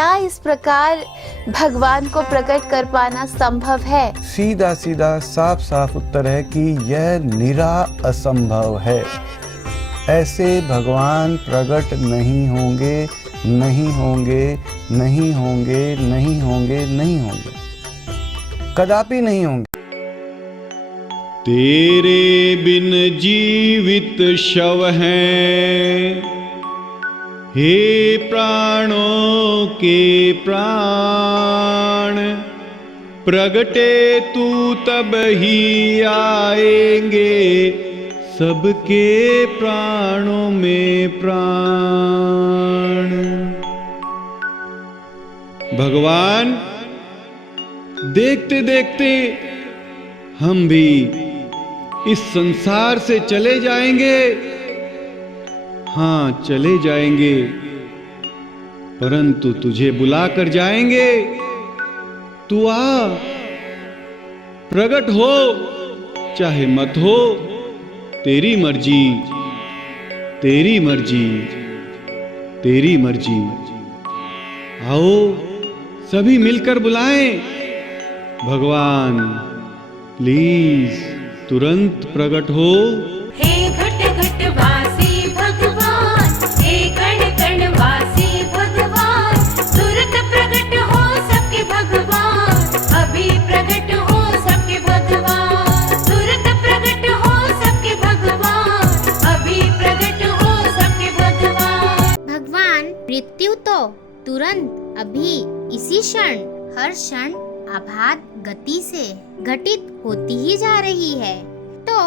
क्या इस प्रकार भगवान को प्रकट कर पाना संभव है? सीधा सीधा साफ साफ उत्तर है कि यह निरा असंभव है। ऐसे भगवान प्रकट नहीं होंगे, नहीं होंगे, नहीं होंगे, नहीं होंगे, नहीं होंगे, कदापि नहीं होंगे। तेरे बिन जीवित शव हैं, हे प्राणों के प्राण, प्रगटे तू तब ही आएंगे, सबके प्राणों में प्राण। भगवान, देखते देखते हम भी इस संसार से चले जाएंगे। हाँ, चले जाएंगे, परंतु तुझे बुला कर जाएंगे। तू आ, प्रकट हो चाहे मत हो, तेरी मर्जी, तेरी मर्जी, तेरी मर्जी। आओ सभी मिलकर बुलाएं, भगवान प्लीज तुरंत प्रकट हो। हे घट घट वासी भगवान, हे कण कण वासी भगवान, तुरंत प्रकट हो सबके भगवान, अभी प्रकट हो सबके भगवान, तुरंत प्रकट हो सबके भगवान, अभी प्रकट हो सबके भगवान। भगवान, मृत्यु तो तुरंत अभी इसी क्षण हर क्षण आभात गति से घटित होती ही जा रही है। तो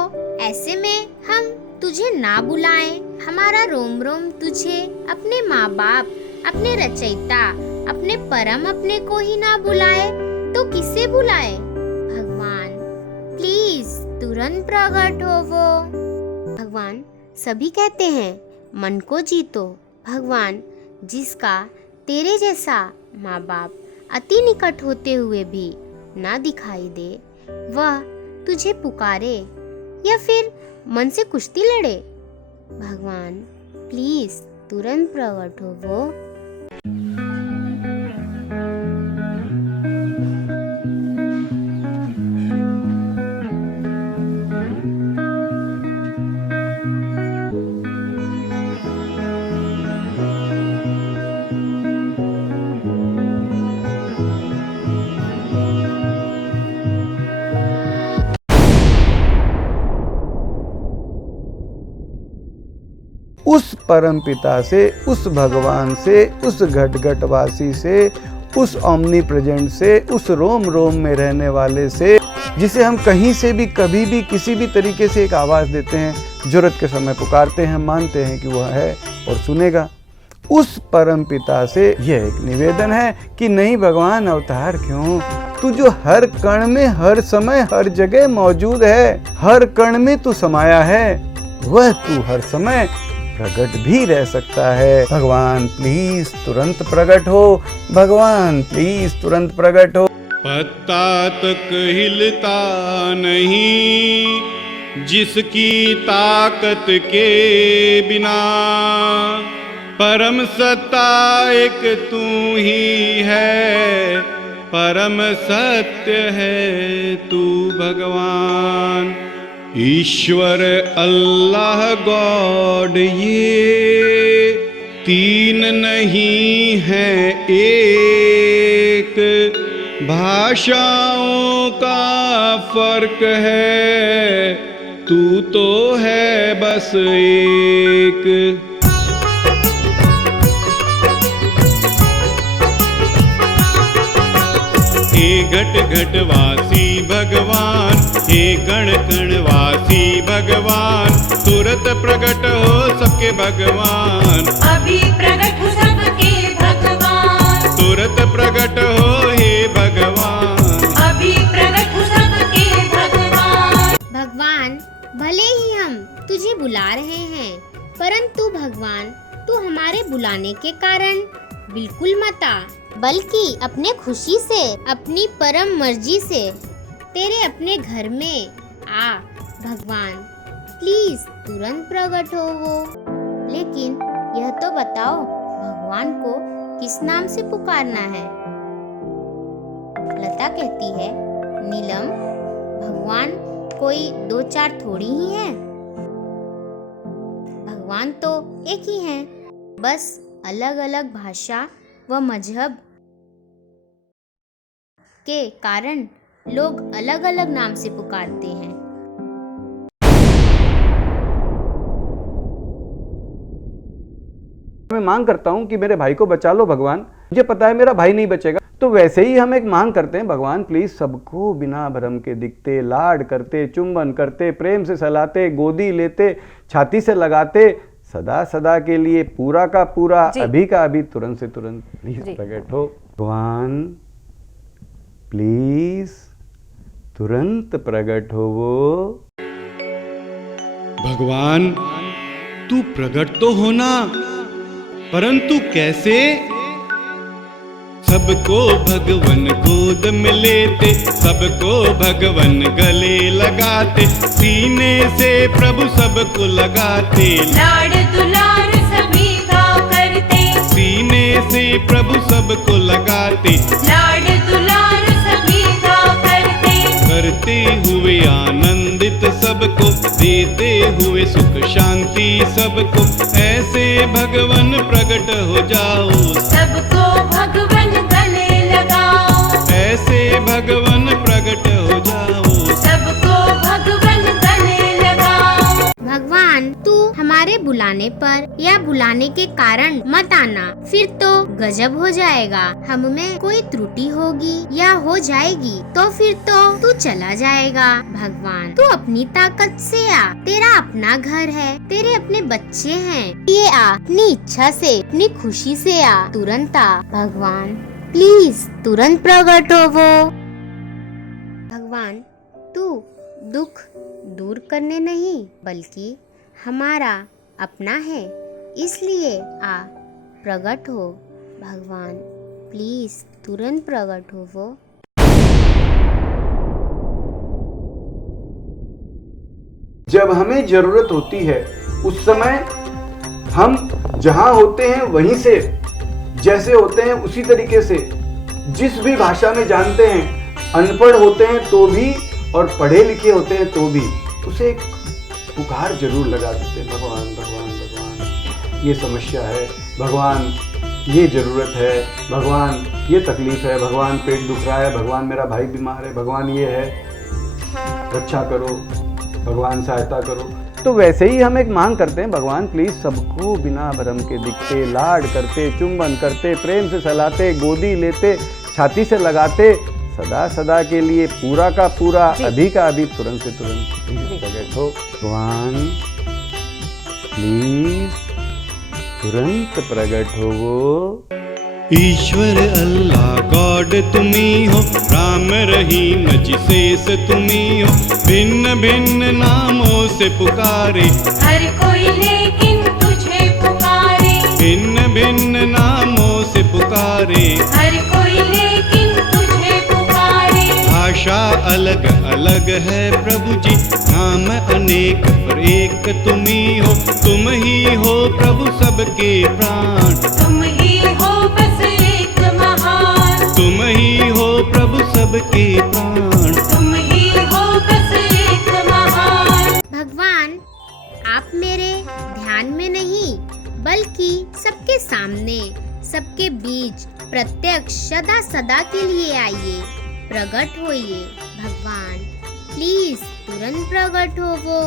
ऐसे में हम तुझे ना बुलाएं, हमारा रोम रोम तुझे अपने माँ बाप, अपने रचयिता, अपने परम अपने को ही ना बुलाए तो किसे बुलाए? भगवान प्लीज तुरंत प्रकट हो वो। भगवान, सभी कहते हैं मन को जीतो। भगवान, जिसका तेरे जैसा माँ बाप अति निकट होते हुए भी ना दिखाई दे, वह तुझे पुकारे या फिर मन से कुश्ती लड़े, भगवान प्लीज तुरंत प्रकट हो वो। उस परम पिता से, उस भगवान से, उस घट घटवासी से, उस ओमनी प्रेजेंट से, उस रोम रोम में रहने वाले से, जिसे हम कहीं से भी कभी भी किसी भी तरीके से एक आवाज़ देते हैं, जरूरत के समय पुकारते हैं, मानते हैं कि वह है और सुनेगा। उस परम पिता से यह एक निवेदन है कि नहीं भगवान, अवतार क्यों, तू जो हर कण में, हर समय, हर जगह मौजूद है, हर कण में तू समाया है, वह तू हर समय प्रकट भी रह सकता है। भगवान प्लीज तुरंत प्रकट हो, भगवान प्लीज तुरंत प्रकट हो। पत्ता तक हिलता नहीं जिसकी ताकत के बिना, परम सत्ता एक तू ही है, परम सत्य है तू भगवान। ईश्वर अल्लाह गॉड ये तीन नहीं है एक, भाषाओं का फर्क है, तू तो है बस एक। हे घट घट वासी भगवान, हे कण कण वासी भगवान, तुरंत प्रकट हो सबके भगवान, अभी प्रकट हो सबके भगवान, तुरंत प्रकट हो हे भगवान, अभी प्रकट हो सबके भगवान। भगवान, भले ही हम तुझे बुला रहे हैं, परंतु भगवान तू हमारे बुलाने के कारण बिल्कुल मत आ, बल्कि अपने खुशी से, अपनी परम मर्जी से तेरे अपने घर में आ। भगवान प्लीज तुरंत प्रकट हो वो। लेकिन यह तो बताओ, भगवान को किस नाम से पुकारना है? लता कहती है, नीलम, भगवान कोई 2-4 थोड़ी ही हैं। भगवान तो एक ही हैं, बस अलग अलग भाषा व मजहब के कारण लोग अलग अलग नाम से पुकारते हैं। मैं मांग करता हूँ कि मेरे भाई को बचा लो भगवान, मुझे पता है मेरा भाई नहीं बचेगा। तो वैसे ही हम एक मांग करते हैं, भगवान प्लीज सबको बिना भरम के दिखते, लाड करते, चुंबन करते, प्रेम से सहलाते, गोदी लेते, छाती से लगाते, सदा सदा के लिए पूरा का पूरा, अभी का अभी, तुरंत से तुरंत प्लीज प्रकट हो। भगवान प्लीज तुरंत प्रकट हो वो। भगवान तू प्रकट तो होना, परंतु कैसे? सबको भगवन गोद में लेते, सबको भगवन गले लगाते, सीने से प्रभु सबको लगाते, लाड दुलार सभी का करते, सीने से प्रभु सबको लगाते, लाड दुलार सभी का करते, करते हुए आनंदित सबको, देते हुए सुख शांति सबको, ऐसे भगवन प्रकट हो जाओ, सबको भगवन गले लगाओ, ऐसे भगवन प्रकट हो जाओ, सबको भगवन गले लगाओ। भगवान तू हमारे बुलाने पर या बुलाने के कारण मत आना, फिर तो गजब हो जाएगा। हम में कोई त्रुटि होगी या हो जाएगी तो फिर तो तू चला जाएगा। भगवान तू अपनी ताकत से आ, तेरा अपना घर है, तेरे अपने बच्चे हैं, ये आ, अपनी इच्छा से, अपनी खुशी से आ, तुरंत आ। भगवान प्लीज तुरंत प्रकट हो वो। भगवान तू दुख दूर करने नहीं बल्कि हमारा अपना है, इसलिए आ, प्रकट हो। भगवान प्लीज तुरंत प्रकट हो वो। जब हमें जरूरत होती है उस समय हम जहां होते हैं वहीं से, जैसे होते हैं उसी तरीके से, जिस भी भाषा में जानते हैं, अनपढ़ होते हैं तो भी और पढ़े लिखे होते हैं तो भी, उसे एक पुकार जरूर लगा देते हैं, भगवान भगवान भगवान ये समस्या है, भगवान ये जरूरत है, भगवान ये तकलीफ है, भगवान पेट दुख रहा है, भगवान मेरा भाई बीमार है, भगवान ये है, रक्षा करो, भगवान सहायता करो। तो वैसे ही हम एक मांग करते हैं, भगवान प्लीज सबको बिना भरम के दिखते, लाड करते, चुंबन करते, प्रेम से सहलाते, गोदी लेते, छाती से लगाते, सदा सदा के लिए पूरा का पूरा, अभी का अभी, तुरंत से तुरंत प्रकट हो। भगवान प्लीज तुरंत प्रकट हो वो। ईश्वर अल्लाह गॉड तुम्ही हो, राम रहीम जिसेस तुम्ही हो, भिन्न भिन्न नामों से पुकारे, हर कोई लेकिन तुझे पुकारे, भिन्न भिन्न नामों से पुकारे, हर कोई लेकिन तुझे पुकारे, भाषा अलग अलग है प्रभु जी, नाम अनेक पर एक तुम्ही हो, तुम ही हो प्रभु सबके प्राण, तुम ही हो बस एक महान, तुम ही हो प्रभु सबके प्राण, तुम ही हो बस एक महान। भगवान आप मेरे ध्यान में नहीं बल्कि सबके सामने, सबके बीच प्रत्यक्ष सदा सदा के लिए आइए, प्रकट होइए। भगवान प्लीज तुरंत प्रकट हो वो।